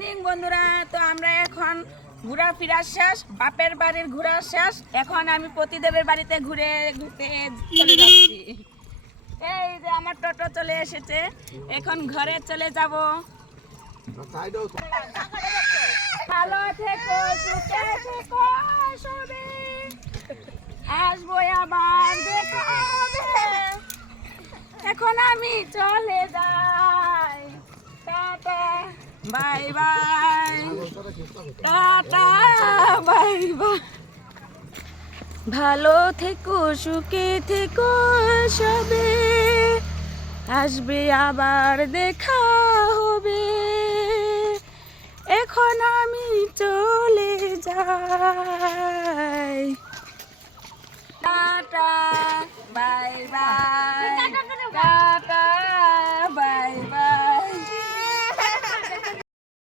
Morning বন্ধুরা। তো আমরা এখন ঘোরাফেরা শেষ, বাপের বাড়ির ঘোরা শেষ। এখন আমি পতিদেবের বাড়িতে ঘুরতে চলে যাচ্ছি। এই যে আমার টোটো চলে এসেছে, এখন ঘরে চলে যাব। ভালো থেকো, সুখে থেকো সবে, আসবো আবার দেখা হবে। এখন আমি চলে যাই, tata bye bye, tata bye bye. ভালো থেকো, সুখে থেকো সবে, আসবে আবার দেখা হবে। এখন আমি চলে যাই, টাটা বাই বাই।